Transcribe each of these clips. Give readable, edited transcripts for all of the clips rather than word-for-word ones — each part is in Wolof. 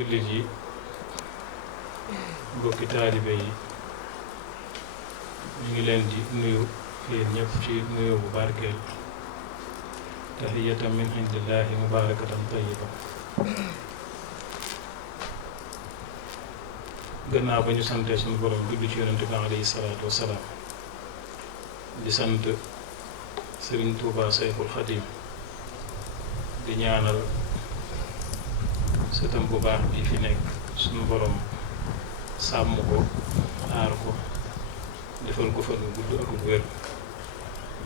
jullit yi mbokki taalibe yi ñu ngi leen di nuyu yéen ñëpp ci nuyu bu barkeel tahiyatan min indillahi mubarakatan tayyiba. gannaaw ba ñu santee suñu borom julli ci yonente bi alayhi salaatu wasalaam di sant Sëriñ Tuubaa Sayxul Xadiim di ñaanal sëtam bu baax bi fi nekk suñu borom sàmm ko aar ko defal ko fan bu gudd ak wér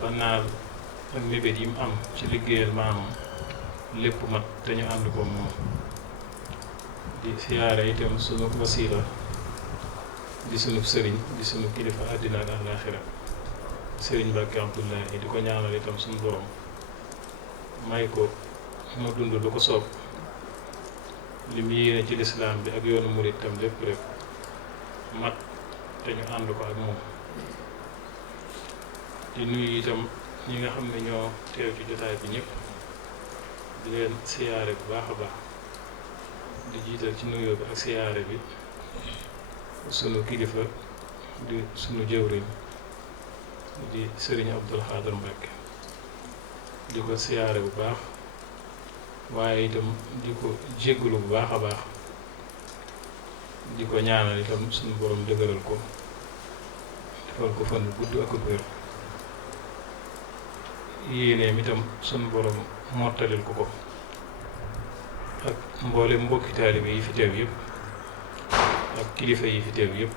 ba naal ak mébét yi mu am ci liggéeyal maamam lépp mat te ñu ànd ko moom. di siyaare itam sunu wasiila di sunu sëriñ di sunu kilifa àddina ak àllaaxira sëriñ Mbàkke Abdullahi di ko ñaanal itam suñu borom may ko mu dund lu ko soob li mu yéene ci lislaam bi ak yoonu murit tam lépp rek mat te ñu ànd ko ak moom. di nuyu itam ñi nga xam ne ñoo teew ci jotaay bi ñëpp di leen siyaare bu baax a baax di jiital ci nuyoo bi ak siyaare bi sunu kilifa di sunu jëwriñ di sëriñ Abdul Xaadir Mbàkke di ko siyaare bu baax waaye itam di ko jéggulu bu baax a baax di ko ñaanal itam sunu borom dëgëral ko defal ko fan gudd ak wér yéeneem itam sunu borom mottalil ko ko ak mboolem mbokki taalibe yi fi teew yëpp ak kilifa yi fi teew yëpp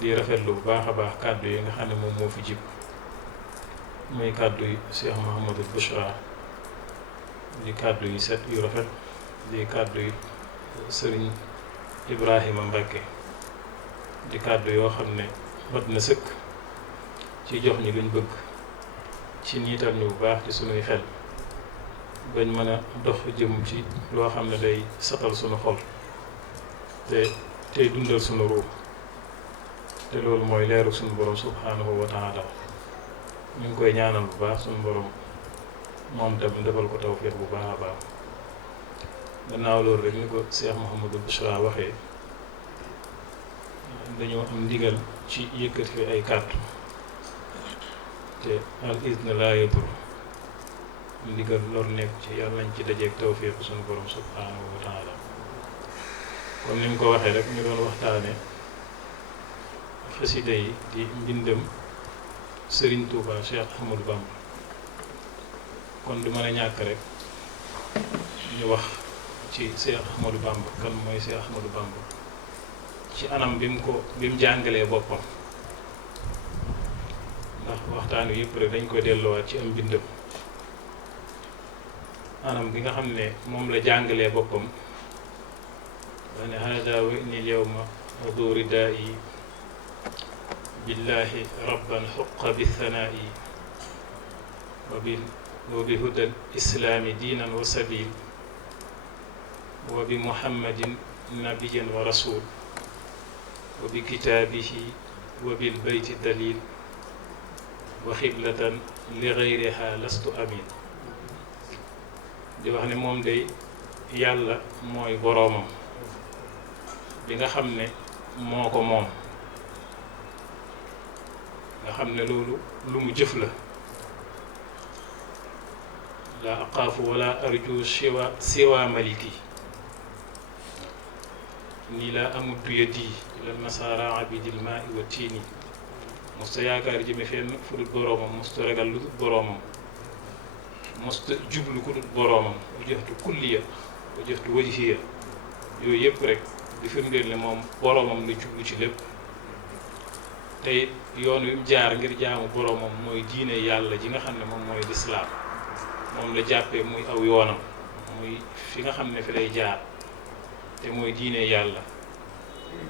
di rafetlu bu baax a baax kàddu yi nga xam ne moom moo fi jib muy kàddu yi Cheikh Mouhamadul Bouchra di kàddu yi set yu rafet di kàddu yi sëriñ Ibrahima Mbacke di kàddu yoo xam ne mat na sëkk ci jox ñi luñ bëgg ci niital ñu bu baax ci sunuy xel bañ mën a dox jëm ci loo xam ne day satal sunu xol te tey dundal sunu ruux te loolu mooy leeru sunu borom subhaanahu wa taala ñu ngi koy ñaanal bu baax sunu borom moom tam defal ko tawfiq bu baax a baax. gannaaw loolu rek ni ko Cheikh Mouhamadou Bouchra waxee dañoo am ndigal ci yëkkati fi ay kàddu te al izna laa yadur ndigal lor nekk ci yàlla nañ ci dajeeg tawfiq sunu borom subhaanahu wa taala. comme ni mu ko waxee rek ñu doon waxtaane xasida yi di mbindam Serigne Touba Cheikh Ahmadou Bamba kon du mën a ñàkk rek ñu wax ci Cheikh Ahmadou Bamba kan mooy Cheikh Ahmadou Bamba ci anam bi mu jàngalee boppam ndax waxtaan wi yëpp rek dañ koy delloowaat ci am mbindam anam bi nga xam ne moom la jàngalee boppam wa ne hada wa inni lyawma adu ridaa'i billahi rabban xuqa bithanaa'i wa bi hudal islaami diinan wa sabil wa bi muhammadin nabiyan wa rasul wa bi kitaabihi wa bil bayti dalil wa xiblatan li gayriha lastu amin. di wax ne moom day yàlla mooy boroomam bi nga xam ne moo ko moom nga xam ne loolu lu mu jëf la la aqaafu wala arju siwa maliki nii laa amuddu yadi ila nasara abidil maa i wa tiini mosta yaakaar jëme fenn fu dul boroomam mosta ragal lu dul boroomam mosta jublu ku dul boroomam wajjahtu kulliya wajjahtu wajhiya yooyu yëpp rek di firndeel ne moom boroomam la jublu ci lépp tey yoon wi mu jaar ngir jaamu boroomam mooy diine yàlla ji nga xam ne moom mooy lislaam moom la jàppee muy aw yoonam muy fi nga xam ne fi lay jaar te mooy diine yàlla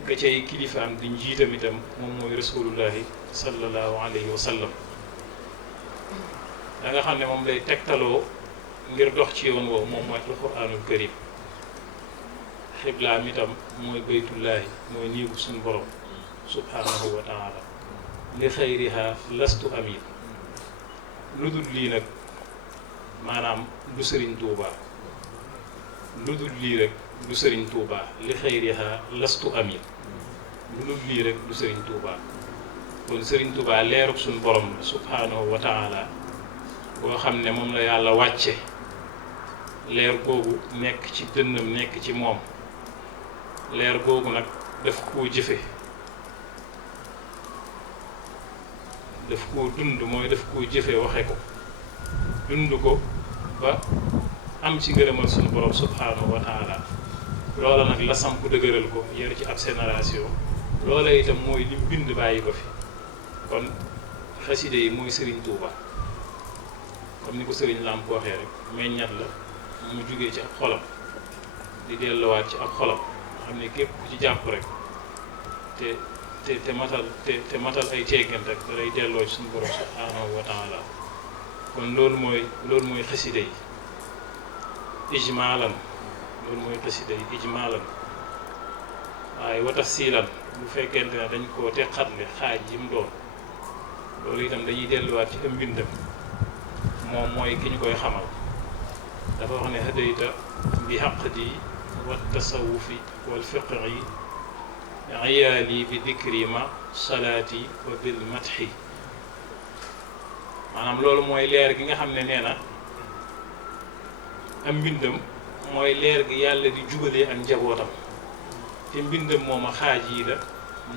ka cay kilifaam di njiitam itam moom mooy rasulullahi sallallahu alayhi wa sallam da nga xam ne moom lay tegtaloo ngir dox ci yoon woowu moom mooy alquranul karim xiblaam itam mooy baytullaahi mooy néegu suñu borom subhanahu wa taala li xayriha lastu amin lu dul lii nag maanaam du Sëriñ Tuubaa lu dul lii rek du sëriñ Touba li xayriha lastu amin lu dul lii rek du sëriñ Touba. kon sëriñ Touba leerub suñu borom la subhaanahu wa taala boo xam ne moom la yàlla wàcce leer googu nekk ci dënnam nekk ci moom leer googu nag daf koo jëfe daf koo dund mooy daf koo jëfe waxe ko dund ko ba am ci ngërëmal suñu borom subhaanahu wa taala loola nag la samp dëgëral ko yar ci ab génération loola itam mooy li bind bàyyi ko fi kon xaside yi mooy Serigne Touba comme ni ko Serigne Lamp waxee rek meññat la mu jugee ci ab xolam di delluwaat ci ab xolam xam ne képp ku ci jàpp rek te matal ay ceegant rek da lay delloo ci suñu borom subhaanahu wa taala kon loolu mooy xaside yi ijmaalan loolu mooy xaside yi ijmaalan waaye wa tafsiilan bu fekkente ne dañ koo teqatle xaaj yi mu doon loolu itam dañuy delluwaat ci mbindam moom mooy ki ñu koy xamal dafa wax ne hadayta bi haqdi wa tasawufi wal fiqhi iyaali bi dikri ma salaati wa bil madhi maanaam loolu mooy leer gi nga xam ne nee na am mbindam mooy leer gi yàlla di jubalee ak njabootam te mbindam moom a xaaj yi la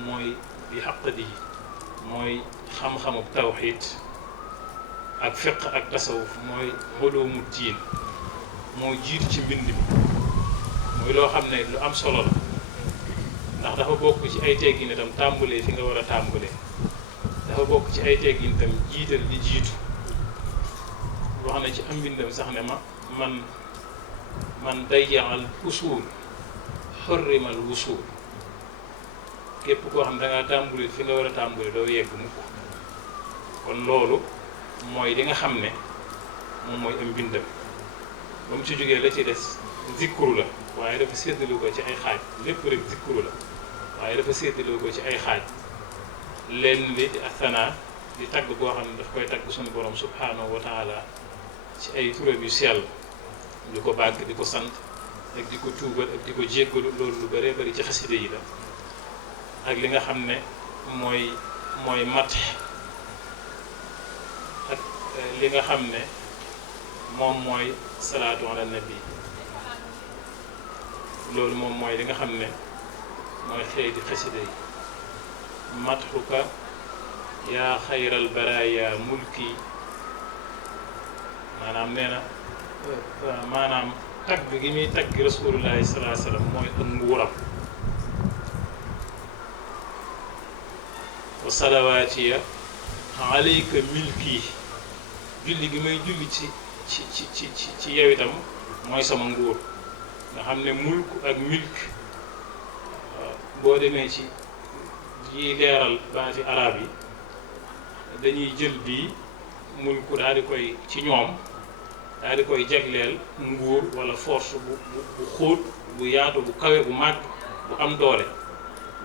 mooy bi haqdi mooy xam-xamu tawxiid ak fiq ak tasawuf mooy uloomu diin moo jiitu ci mbind mi mooy loo xam ne lu am solo la ndax dafa bokk ci ay teggin itam tàmbalee fi nga war a tàmbalee dafa bokk ci ay teggin itam jiital li jiitu wax na ci am mbindam sax ne man dayyaal usuul xorrimal wusuul képp koo xam ne dangaa tàmbali fi nga war a tàmbali doo yegg mukk kon loolu mooy li nga xam ne moom mooy am mbindam ba mu ci jógee la ci des zikru la waaye dafa séddalu ko ci ay xaaj lépp rek zikru la waaye dafa séddalu ko ci ay xaaj lenn li di asana di tagg boo xam ne daf koy tagg suñu borom subhaanahu wa taala ci ay turam yu sell di ko bàgg di ko sant ak di ko tuubal ak di ko jéggalu loolu lu bëree bëri ci xaside yi la ak li nga xam ne mooy mat ak li nga xam ne moom mooy salaatu ala nabi loolu moom mooy li nga xam ne mooy xeeti xasida yi matxuka yaa xayral baraaya mulki maanaam nee na maanaam tagg gi muy tagg rasulullahi salaa sallam mooy ak nguuram wa salawaatiya alayka milki julli gi may julli ci yow itam mooy sama nguur nga xam ne mulk ak milk boo demee ci yi leeral baati arab yi dañuy jël bii mulku daal di koy ci ñoom daal di koy jagleel nguur wala force bu xóot bu yaatu bu kawe bu màgg bu am doole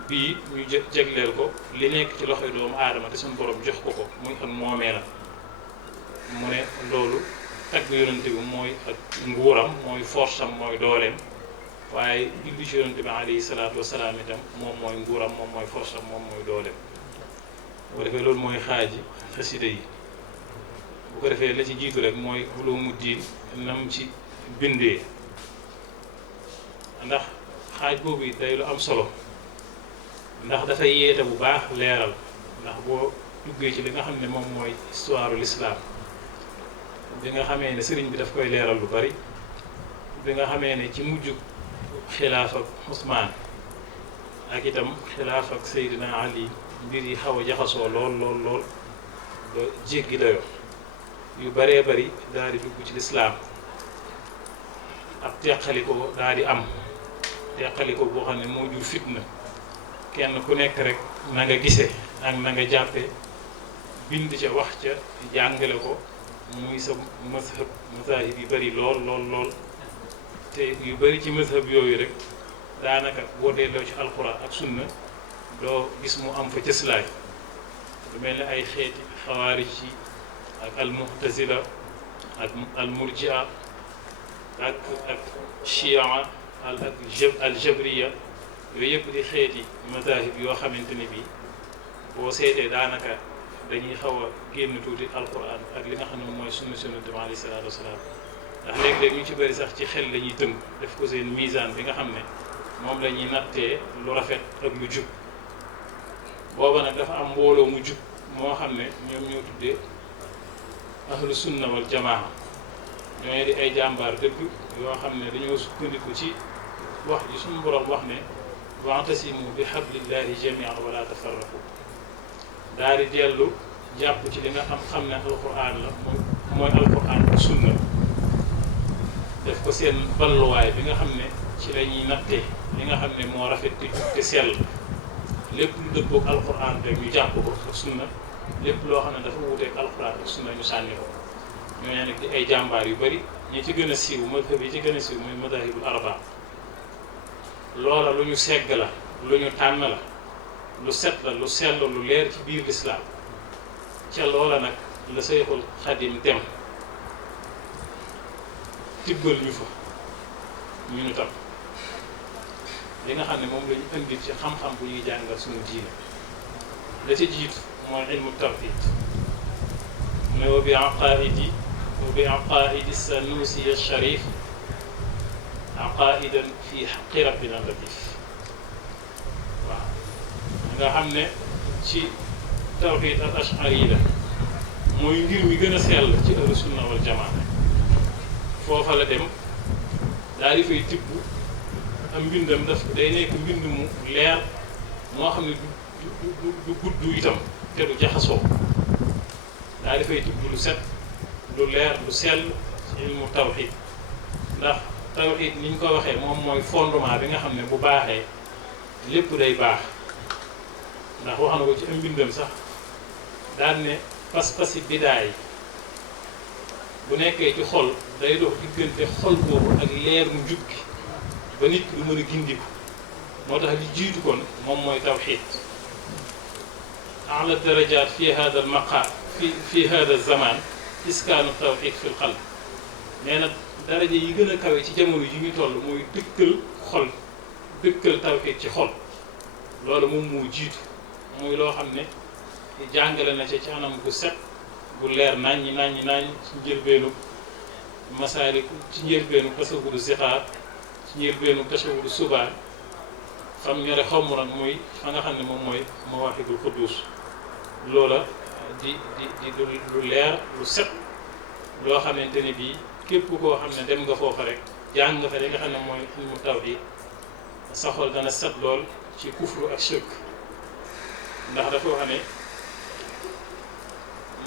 bii ñu jagleel ko li nekk ci loxoy doomu aadama te suñu borom jox ko ko muy ak moomeelam mu ne loolu tagg yonente bi mooy ak nguuram mooy force am mooy dooleem waaye julli ci yonente bi alayhi salaatu wasalaam itam moom mooy nguuram moom mooy force am moom mooy dooleem bu ko defee loolu mooy xaaji xasida yi bu ko defee la ci jiitu rek mooy uloomu diin nam ci bindee ndax xaaj boobu it day lu am solo ndax dafay yeete bu baax leeral ndax boo duggee ci li nga xam ne moom mooy histoire l'islam bi nga xamee ne sëriñ bi daf koy leeral lu bari bi nga xamee ne ci mujj xilaaf ak Usmaan ak itam xilaaf ak Seydina Ali mbir yi xaw a jaxasoo lool ba jéggi dayo yu baree bari daal di dugg ci lislaam ab teqaliko daal di am teqaliko boo xam ne moo jur fitna kenn ku nekk rek na nga gisee ak na nga jàppe bind ca wax ca jàngale ko muy sa mazahib yu bari lool te yu bari ci mazhab yooyu rek daanaka boo delloo ci alxuraan ak sunna doo gis mu am fa cëslaay lu mel ne ay xeeti xawaarij yi ak almu'tazila ak almurjia ak chia al jabriya yooyu yëpp di xeeti mazahib yoo xamante ne bii boo seetee daanaka dañuy xaw a génn tuuti alquran ak li nga xam ne mooy sunna Yonent bi alayhi salaatu wasalaam ndax léeg-léeg ñu ci bëri sax ci xel la ñuy tënk def ko seen misaan bi nga xam ne moom la ñuy nattee lu rafet ak lu jub booba nag dafa am mbooloo mu jub moo xam ne ñoom ñoo tuddee ahlu sunna wal jamaa ñooñu di ay jàmbaar dëgg yoo xam ne dañoo sukkandiku ci wax ji suñu borom wax ne wa'tasimu bi hablillahi jami'an wala tafarraqu daal di dellu jàpp ci li nga xam ne alquran la mooy alquran ak sunna def ko seen balluwaay bi nga xam ne ci la ñuy nattee li nga xam ne moo rafet te sell lépp lu dëppoog alquran rek ñu jàpp ko ak sunna lépp loo xam ne dafa wuuteeg alquran ak sunna ñu sànni ko ñooñu nag di ay jàmbaar yu bari ñi ci gën a siiw madhab yi ci gën a siiw muy madahibul arba loola lu ñu segg la lu ñu tànn la lu set la lu sell lu leer ci biir lislaam ca loola nag la Seyxul Xadim dem tibbal ñu fa ñu nu tam li nga xam ne moom la ñu indi ci xam-xam bu ñuy jàngal suñu diine la ca jiitu mooy ilmu tawhid mooy wa bi aqaidi sanusi sharif aqaidan fi xaqi rabbina latif waaw nga xam ne ci tawhid al ashari la mooy ngir mi gën a sell ci ahlu sunna wal jamaa foofa la dem daal di fay tibb am mbindam daf day nekk mbind mu leer moo xam ne du gudd itam te du jaxasoo daal di fay tibb lu set lu leer lu sell ci ilmu tawhid ndax tawhid ni ñu ko waxee moom mooy fondement bi nga xam ne bu baaxee lépp day baax ndax wax na ko ci am mbindam sax daan ne pas-pasi bidaay bu nekkee ci xol day dox diggante xol boobu ak leer mu jub gi ba nit ki du mën a gindiku moo tax li jiitu kon moom mooy tawhid ala darajat fi hada al maqam fi hada zaman iskaanu tawhid fi l qalb nee na daraja yi gën a kawe ci jamono yi ñu toll mooy dëkkal tawhid ci xol loolu moom moo jiitu muy loo xam ne jàngale na ci anam gu set bu leer naññi ci njëlbeenu masaalik ci njëlbeenu tasawudu sixaar ci njëlbeenu tasawudu subaan fam ñore xomm nag muy fa nga xam ne moom mooy mawaahibul quddus loola di lu leer lu set loo xamante ne bii képp koo xam ne dem nga foofa rek jàng nga fa li nga xam ne mooy ilmu tawhid sa xol dana set lool ci kufru ak shirk ndax dafa wax ne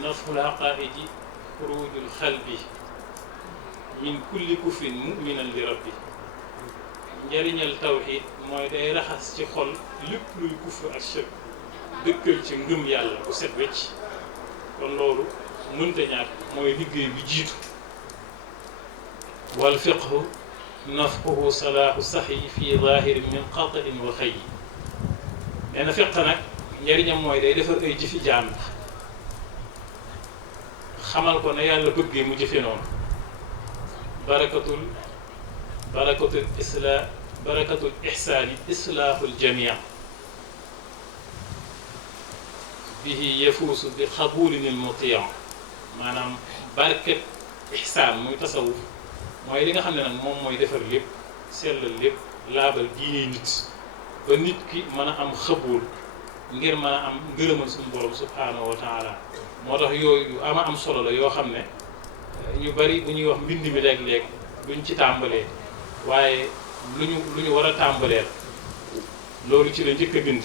naful aqaidi xurujul xalbi min kulli kufrin muminan li rabbi njëriñal tawhid mooy day raxas ci xol lépp luy kufru ak shirk dëkkal ci ngëm yàlla bu set wecc kon loolu mënta ñàkk mooy liggéey bi jiitu wal fiqhu nafquhu salaahu saxi fi zahirin min qatain wa xëy nee na fiq nag njëriñam mooy day defar ay jëfi jaam xamal ko ne yàlla bëggee mu jëfe noonu barakatul ihsaani islaahul jamia bihi yafuusu bi xabulinil mutia maanaam barket ihsaan muy tasawuf mooy li nga xam ne nag moom mooy defar lépp sellal lépp laabal diine nit ba nit ki mën a am xabuul ngir mën a am ngërëmal suñu borom subhaanahu wa taala moo tax yooyu yu ama am solo la yoo xam ne ñu bari bu ñuy wax mbind mi léeg-léeg duñ ci tàmbalee waaye lu ñu war a tàmbaleel loolu ci la njëkk a bind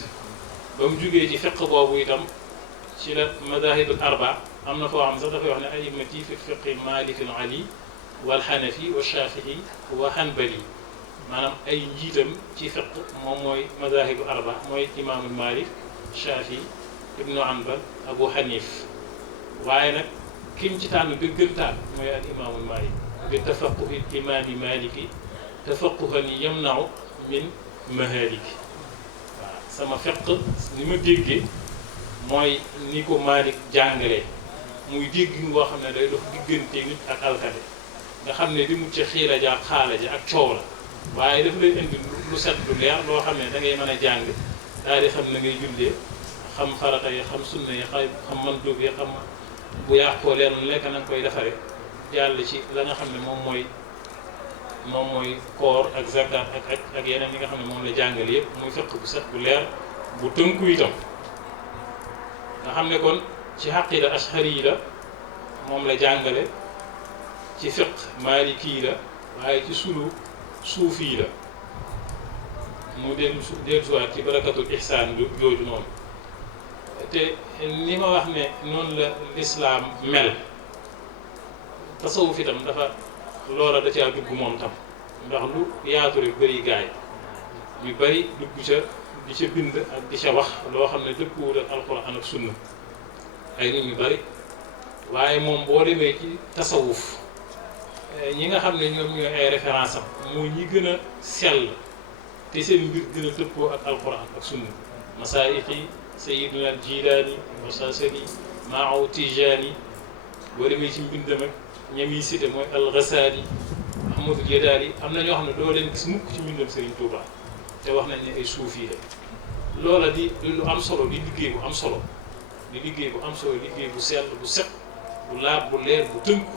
ba mu jugee ci fiq boobu itam ci la madahibul arba am na foo xam sax dafay wax ne a'immati fi fiqi malikul ali wal xanafi wa shafii wa hanbali maanaam ay njiitam ci fiq moom mooy madahibu arba mooy imaamul malik shafi ibnu hanbal abu hanif waaye nag kim ci tànn dëggantaan mooy al imaamul malik bi tafaquhi imaami maliki tafaquhan yamnau min mahaliki waaw sama fiq ni ma déggee mooy ni ko Malik jàngalee muy dégg ngoo xam ne day dox diggante nit ak alkade nga xam ne di mu ci xiila ja ak xaala ja ak coow la waaye daf lay indi lu set lu leer loo xam ne da ngay mën a jàng daal di xam na ngay jullee xam farata yi xam sunna yi xam mandub yi xam bu yàqoo leen lekk na nga koy defare jàll ci la nga xam ne moom mooy koor ak zakat ak yeneen yi nga xam ne moom la jàngale yëpp muy fiq bu set bu leer bu tënku itam nga xam ne kon ci aqida ashari yi la moom la jàngale ci fiq maliki yi la waaye ci sulu suufi yi la mu dellusiwaat ci barakatul ihsaan jooju noonu te ni ma wax ne noonu la lislaam mel tasawuf itam dafa loola da caa dugg moom tam ndax lu yaatu rek bëri gaay ñu bëri dugg ca di ca bind ak di ca wax loo xam ne dëppuwul ak alxuraan ak sunna ay nit ñu bëri waaye moom boo demee ci tasawuf ñi nga xam ne ñoom ñooy ay référence am moo ñi gën a sell te seen mbir gën a dëppoo ak alxuraan ak sunna masaayixi sayiduna al jilaani wasasani maaw tijaani boo demee ci mbindam ak ñam yi cité mooy al-Ghazali Ahmadou Diedali am na ñoo xam ne doo leen gis mukk ci mbindam Serigne Touba te wax nañ ne ay suufi la loola di lu am solo di liggéey bu am solo liggéey bu sell bu set bu laab bu leer bu tënku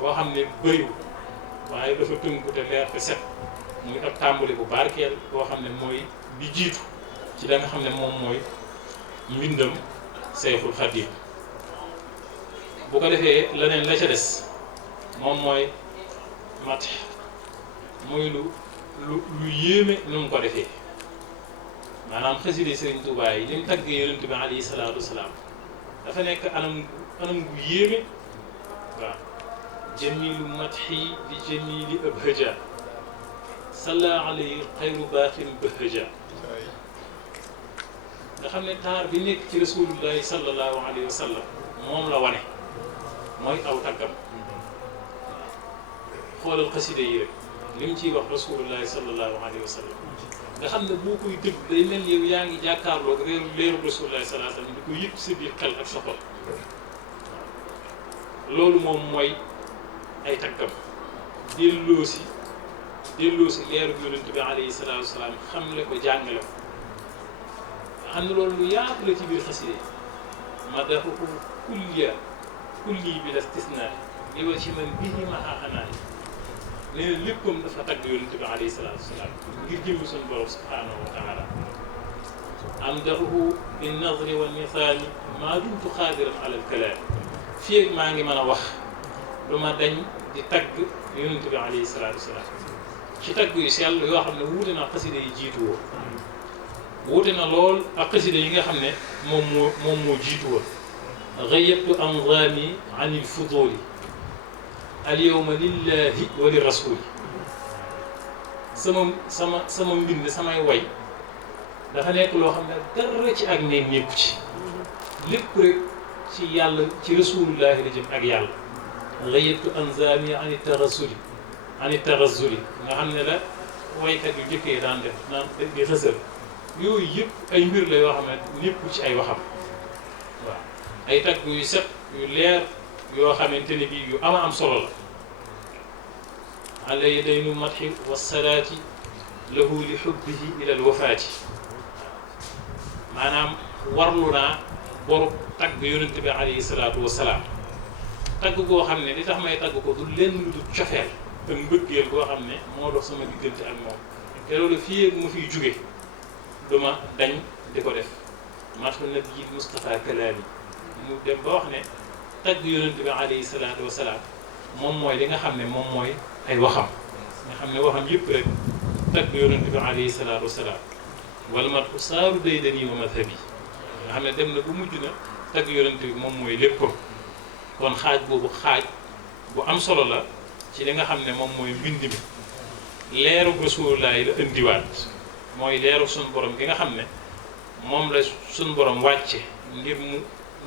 boo xam ne bëriw waaye dafa tënku te leer te set muy ab tàmbali bu barkeel boo xam ne mooy bi jiitu ci la nga xam ne moom mooy mbindam Seyxul Xadiim bu ko defee leneen la ca des moom mooy mat muy lu yéeme nu mu ko defee maanaam xasida Sëriñ Tuubaa yi li mu taggee yonent bi alayhi salaatu wasalaam dafa nekk anam gu yéeme waaw jamilu matxi bi jamili abhaja salla alayhi xayru baaxin bahja nga xam ne taar bi nekk ci rasulullahi sallallahu alayhi wa sallam moom la wane mooy aw taggam xoolal xasida yi rek li mu ciy wax rasulullahi sallallahu alayhi wa sallam nga xam ne boo koy dégg day mel yow yaa ngi jàkkaarloog leeru rasulullahi sallallahu alayhi wa sallam di ko yëg sa biir xel ak sa xol loolu moom mooy ay taggam delloosi leeru yonent bi alayhi salaatu wa salaam xamle ko jàngale ko nga xam ne loolu lu yaatu la ci biir xasida yi madahu kulli bi la istisnaa li wa ci man bihi ma xaaxanaa nee na léppam dafa tagg yonent bi alayhi salaatu wasalaam ngir jëmmi suñu borom subhaanahu wa taala amdahu bin nazri wal misaani maa dumtu xaadiran ala alkalaam fii ak maa ngi mën a wax lu ma dañ di tagg yonent bi alayhi salaatu wasalaam ci tagg yu sell yoo xam ne wuute na xasida yi jiitu woo wuute na lool ak xasida yi nga xam ne moom moo jiitu woon غيبت أنظامي عن الفضول اليوم لله وللرسول sama mbind samay way dafa nekk loo xam ne dara ci ak neen nekku ci lépp rek ci yàlla ci rasulullahi la jëm ak yàlla غيبت أنظامي عن التغزل nga xam ne la waykat yu njëkkee daan def naan di xësal yooyu yëpp ay mbir la yoo xam ne nekku ci ay waxam waaw ay tagg yu set yu leer yoo xamante ne bii yu am solo la ala yadaynu madhi wasalaati lahu li xubbihi ila alwafaati maanaam warlu naa boru tagg yonent bi alayhi salaatu wasalaam tagg goo xam ne li tax may tagg ko du lenn lu dul cofeel te mbëggeel goo xam ne moo dox sama diggante ak moom te loolu fii ak mu fiy jóge du ma dañ di ko def madhu nabii Mustafa kalaami mu dem ba wax ne tagg yonent bi alayhi salaatu wasalaam moom mooy li nga xam ne moom mooy ay waxam nga xam ne waxam yëpp rek tagg yonent bi alayhi salaatu wasalaam wala madhu saaru daydani wa madhabi nga xam ne dem na bu mujj na tagg yonent bi moom mooy léppam kon xaaj boobu xaaj bu am solo la ci li nga xam ne moom mooy mbind mi leeru Rasulullah la indiwaat mooy leeru suñu borom gi nga xam ne moom la suñu borom wàcce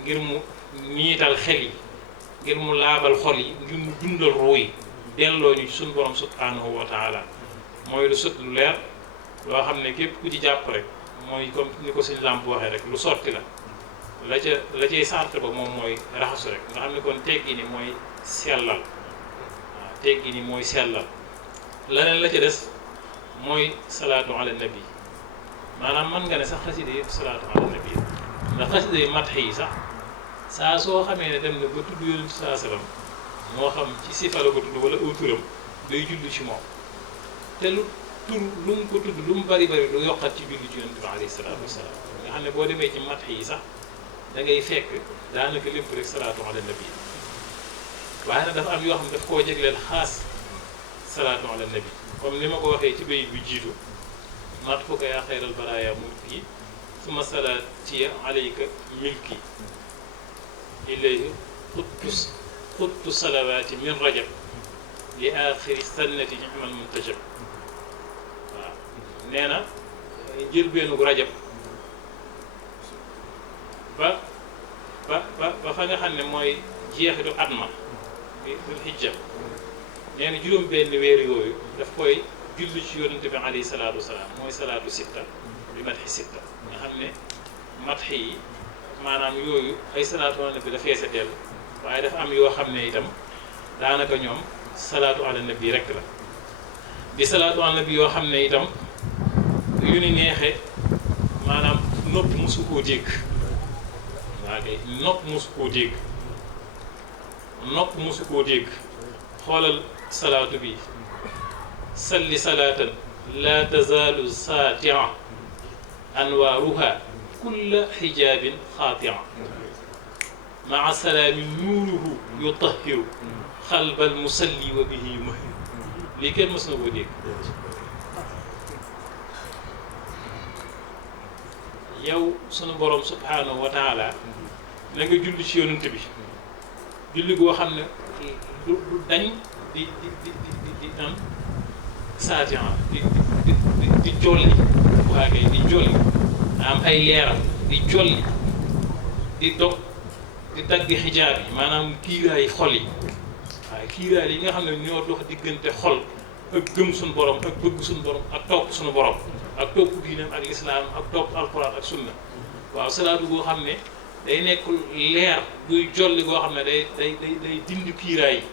ngir mu niital xel yi ngir mu laabal xol yi ngir mu dundal ruu yi delloo ñu ci suñu borom subhanahu wa taala mooy lu sët lu leer loo xam ne képp ku ci jàpp rek mooy comme ni ko suñu làmp waxee rek lu sotti la cay sart ba moom mooy raxasu rek nga xam ne kon teggi ni mooy sellal waaw teggi ni mooy sellal leneen la ca des mooy salaatu ala nabi maanaam mën nga ne sax xasida yëpp salaatu ala nabi ndax xasida yi matx yi sax saa soo xamee ne dem na ba tudd yonent saa salaam moo xam ci sifa la ko tudd wala aw turam day julli ci moom te lu mu ko tudd lu mu bari bari lu yokkat ci julli ci yonent bi alayhi salaatu wasalaam nga xam ne boo demee ci matx yi sax da ngay fekk daanaka lépp rek salaatu ala nabi waaye nag dafa am yoo xam ne daf koo jegleel xaas salaatu ala nabi comme ni ma ko waxee ci bayit bi jiitu mat fuka yaa xayral baraaya mulki suma salaatiya alayka milki ilayhi xuttu salawaati min rajab li aaxiri sannati ni'mal muntajab waaw nee na njëlbeenu rajab ba fa nga xam ne mooy jeexitu at ma bi dul hijja nee na juróom benn weer yooyu daf koy julli ci yonente bi alayhi salaatu wasalaam mooy salaatu sitta bi matxi sitta nga xam ne matxi yi maanaam yooyu ay salaatu ala nabi dafay sa dell waaye dafa am yoo xam ne itam daanaka ñoom salaatu ala nabi rek la di salaatu ala nabi yoo xam ne itam yu ni neexee maanaam nopp mosu koo dégg waa kay nopp mosu koo dégg xoolal salaatu bi salli salaatan laa tazaalu saatia anwaaruha kulla xijaabin xaatia maa salaami nuuruhu yutahiru xalbal musalli wa bihi yumahiru lii kenn mës na koo dégg yow sunu borom subhaanahu wa taala na nga julli ci yonent bi julli goo xam ne du dañ di am saatian di jolli waa kay di jolli am ay leeram di jolli di dog di dagg xijaab yi maanaam kiiraay xol yi waaye kiiraay yi nga xam ne ñoo dox diggante xol ak gëm suñu borom ak bëgg suñu borom ak topp suñu borom ak topp diinam ak lislaam ak topp alquran ak sunna waaw salaatu goo xam ne day nekk leer buy jolli goo xam ne day dindi kiiraay yi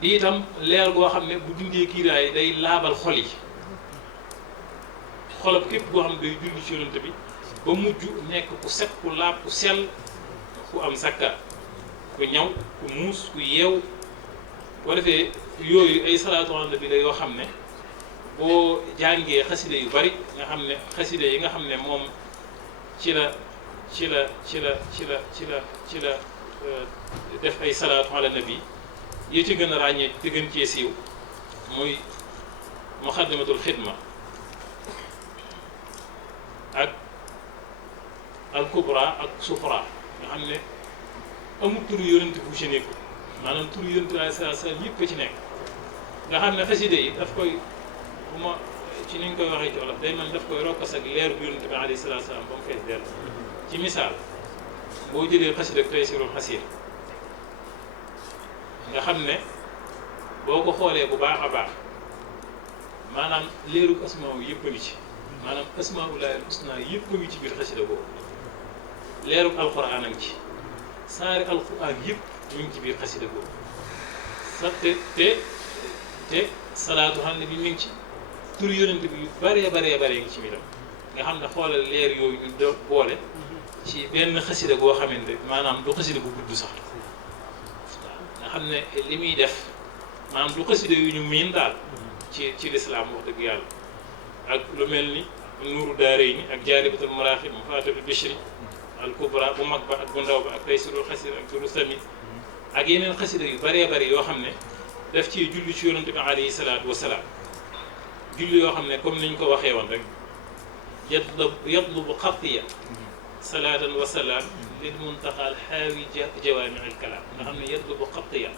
di itam leer goo xam ne bu dindee kiiraay yi day laabal xol yi xolab képp goo xam ne day julli ci yonent bi ba mujj nekk ku set ku laab ku sell ku am sakka ku ñaw ku muus ku yeew boo defee yooyu ay salaatu ala nabi la yoo xam ne boo jàngee xasida yu bari nga xam ne xasida yi nga xam ne moom ci la def ay salaatu ala nabi yi ci gën a ràññee te gën cee siiw muy muxaddamatul xidma ak al kubra ak sufra nga xam ne amul turu yonent bu ci nekk maanaam turu yonent alayhi salaatu salaam yëpp ci nekk nga xam ne xasida yi daf koy bu ma ci ni ñu koy waxee ci wolof day man daf koy rokkas ak leer bu yonent bi alayhi salaatu salaam ba mu fees dell ci misaal boo jëlee xasida ak Taysirul Xasiir nga xam ne boo ko xoolee bu baax a baax maanaam leerug asmaaw yëpp a ngi ci maanaam asmaaullaahil husnaa yëpp a ngi ci biir xasida boobu leerug alquran a ngi ci saari alquran yëpp ñu ngi ci biir xasida boobu sax te salaatu xam ne bi mi ngi ci tur yonent bi yu baree ngi ci biiram nga xam ne xoolal leer yooyu ñu do boole ci benn xasida goo xamante maanaam du xasida bu gudd sax nga xam ne li muy def maanaam du xasida yu ñu miin daal ci lislaam wax dëgg yàlla ak lu mel ni nuuru daarayni ak jaalibatul maraaxib mafaatihul bichri al kubra bu mag ba ak bu ndaw ba ak taysirul xasir ak duru sami ak yeneen xasida yu bëree yoo xam ne daf ci julli ci yonante bi alayhi salaatu wasalaam julli yoo xam ne comme niñ ko waxee woon rek yatlubu xatiya salaatan wa salaam lil muntaxal xaawi jawaami al kalaam nga xam ne yatlubu xatiya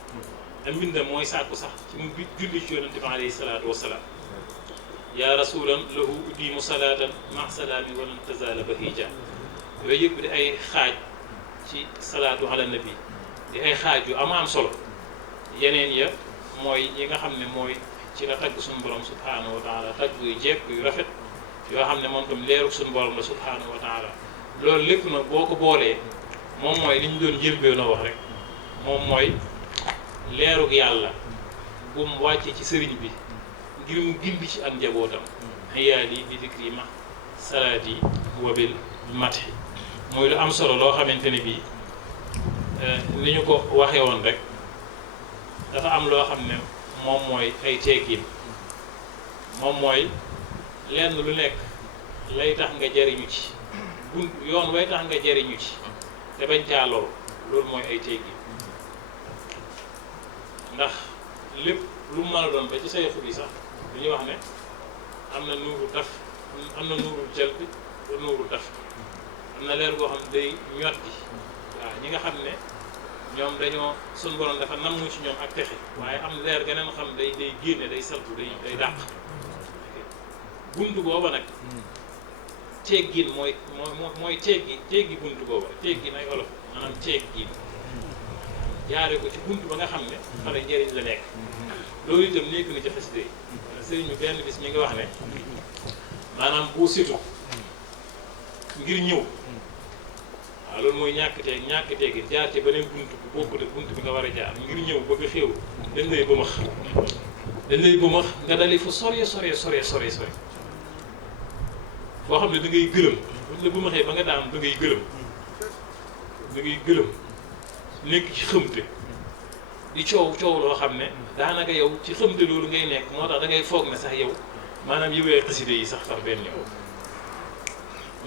am mbindam mooy sàkku sax ci mu julli ci yonante bi alayhi salaatu wasalaam yaa rasulan lahu udimu salaatan ma salaami walan tazala bahija yooyu yëpp di ay xaaj ci salaatu ala nabi di ay xaaj yu am solo yeneen ya mooy yi nga xam ne mooy ci la tagg suñu borom subhaanahu wa taala tagg yu jekk yu rafet yoo xam ne moom tam leerug suñu borom la subhaanahu wa taala loolu lépp nag boo ko boolee moom mooy li ñu doon jëlbeenoo wax rek moom mooy leerug yàlla bu mu wàccee ci sëriñ bi ngir mu gimbi ci ak njabootam xiyaali bi dikri ma salaati wabil mati muy lu am solo loo xamante ne bii ni ñu ko waxee woon rek dafa am loo xam ne moom mooy ay teggin moom mooy lenn lu nekk lay tax nga jariñu ci yoon way tax nga jariñu ci te bañ caa loolu mooy ay teggin ndax lépp lu mu mën a doon ba ci sayxu bi sax lu ñuy wax ne am na nuuru taf am na nuuru jalbi ba nuuru taf am na leer boo xam ne day ñot gi waaw ñi nga xam ne ñoom dañoo suñ borom dafa namm ci ñoom ak texe waaye am leer geneen xam day génne day saltu day dàq buntu booba nag teggin mooy teggi buntu booba teggin ay olof maanaam teggin jaare ko ci buntu ba nga xam ne xale njëriñ la nekk loolu itam nekk na ci xasida yi sëriñ bi benn bis mi ngi wax ne maanaam boo situ ngir ñëw waaw loolu mooy ñàkk teggin jaar ci beneen buntu bu bokkut ak buntu bi nga war a jaar ngir ñëw bëgg a xéew dañ lay bëmax nga dali fu sore foo xam ne da ngay gëlëm buñ la bëmaxee ba nga daan da ngay gëlëm nekk ci xëmte di coow loo xam ne daanaka yow ci xëmte loolu ngay nekk moo tax da ngay foog ne sax yow maanaam yëwee xaside yi sax far benn yow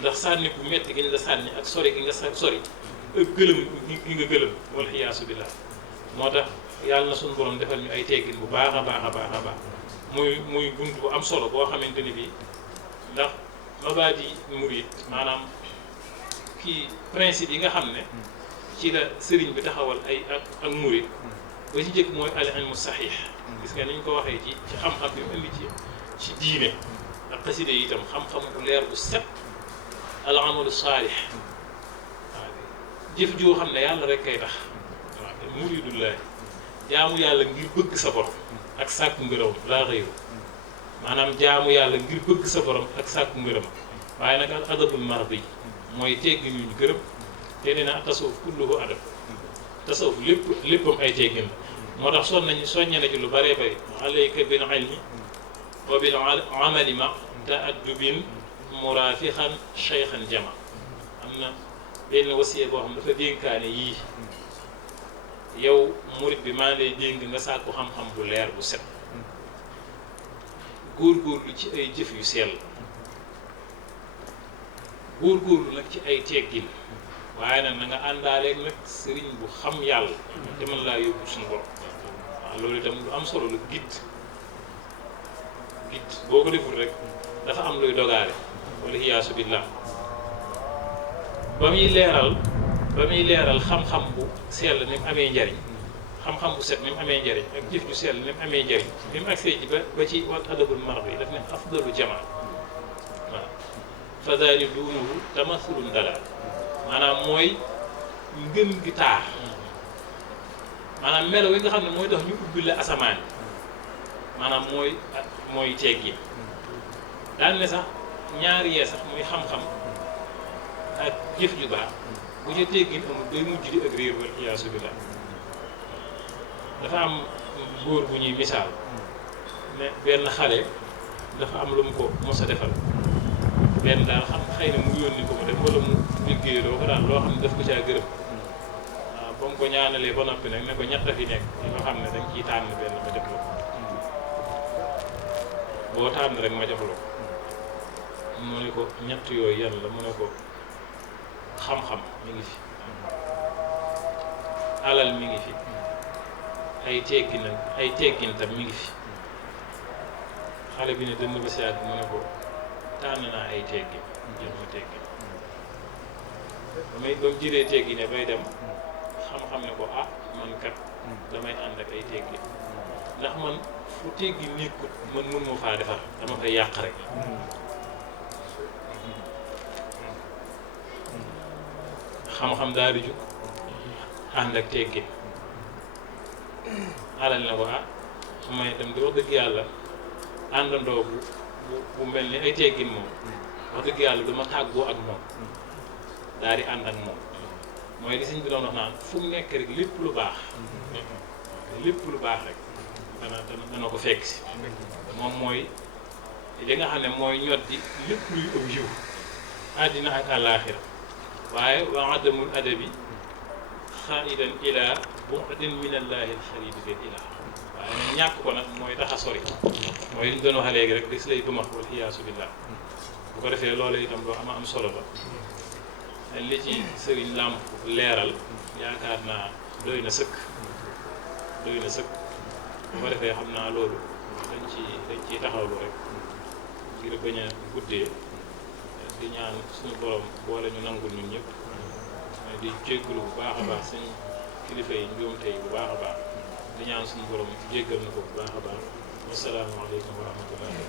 ndax sànni bu metti gi ñu la sànni ak sori gi nga sori ak gëlëm gi nga gëlëm wal xiyaasu billaah moo tax yàlla na suñu borom defal ñu ay teggin bu baax a baax muy bunt bu am solo boo xamante ni bii ndax mabaadi murid maanaam kii principe yi nga xam ne ci la sëriñ bi taxawal ay ak murid ba ci njëkk mooy al ilmu saxiix gis nga ni ñu ko waxee ci xam-xam bi mu indi ci diine ak xaside yi itam xam-xam bu leer bu set al amalu saalix waaw jëf joo xam ne yàlla rek kay tax waaw te muridullahi jaamu yàlla ngir bëgg sa borom ak sàkku ngërëm laa xëyru maanaam jaamu yàlla ngir bëgg sa borom ak sàkku ngërëm waaye nag al adabul mardi mooy teggin yu ñu gërëm te nee na tasawuf kulluhu adab tasawuf léppam ay teggin la moo tax soññe na ci lu bëree bëri alayka bil ilmi wa bil amali ma ta'addubin murafixan cheykhan jama am na benn wasiye boo xam dafa dénkaane yii yow murit bi maa lay dénk nga sàkku xam-xam bu leer bu set góorgóorlu ci ay jëf yu sell góorgóorlu nag ci ay teggin waaye nag na nga àndaaleeg nag sëriñ bu xam yàlla te mën laa yóbbu suñu borom waaw loolu itam lu am solo la gitt boo ko deful rek dafa am luy dogaale wala xiyaasu billah ba muy leeral xam-xam bu sell ni mu amee njariñ xam-xam bu set ni mu amee njariñ ak jëf ju sell ni mu amee njariñ bi mu agsee ci ba ci wal adabul mardi yi daf ne afdalu jamaa waaw fadali duunuhu tamasulun dalal maanaam mooy ngën gi taar maanaam melo yi nga xam ne mooy tax ñu ubbi la asamaan maanaam mooy teggin daan ne sax ñaari yee sax muy xam-xam ak jëf ju baax bu ca teggin amul day mujj di ak réer wal iyaasu billah dafa am góor bu ñuy misaal ne benn xale dafa am lu mu ko mos a defal benn daal xam xëy na mu yónni ko mu def wala mu liggéey loo ko daal loo xam ne daf ko caa gërëm waaw ba mu ko ñaanalee ba noppi nag ne ko ñett a fi nekk yoo xam ne dañ ciy tànn benn ma jox la ko boo tànn rek ma jox la ko mu ne ko ñett yooyu yan la mu ne ko xam-xam mi ngi fi alal mi ngi fi ay teggin tam mi ngi fi xale bi ne dënn ba si yàgg mu ne ko tànn naa ay teggin jël ma teggin ba mu jëlee teggin ne bay dem xam-xam ne ko ah man kat damay ànd ak ay teggin ndax man fu teggin nekkut man mun ma faa defar dama koy yàq rek xam-xam daal di jóg ànd ak teggin alal na ko ah may dem di wax dëgg yàlla àndandoo bu mel ni ay teggin moom wax dëgg yàlla dama tàggoo ak moom daal di ànd ak moom mooy li sëñ bi doon wax naan fu mu nekk rek lépp lu baax rek dana ko fekk si moom mooy li nga xam ne mooy ñoddi lépp luy aw yiw àddina ak àllaaxira waaye wa adamul adabi xaidan ila bu'din min allahi alxaridi bil ilah waaye nag ñàkk ko nag mooy tax a sori mooy li ñu doon wax léegi rek des lay dumax wal iyaasu billah bu ko defee loolu itam loo am solo la li ci sëriñ làmp leeral yaakaar naa doy na sëkk bu ko defee xam naa loolu dañ ciy taxawlu rek ngir bañ a guddee di ñaan suñu borom boole ñu nangul ñun ñëpp di jéggalu bu baax a baax suñ kilifa yi njuumte yi bu baax a baax di ñaan suñu borom jéggal na ko bu baax a baax wassalaamu aleykum wa rahmatullahi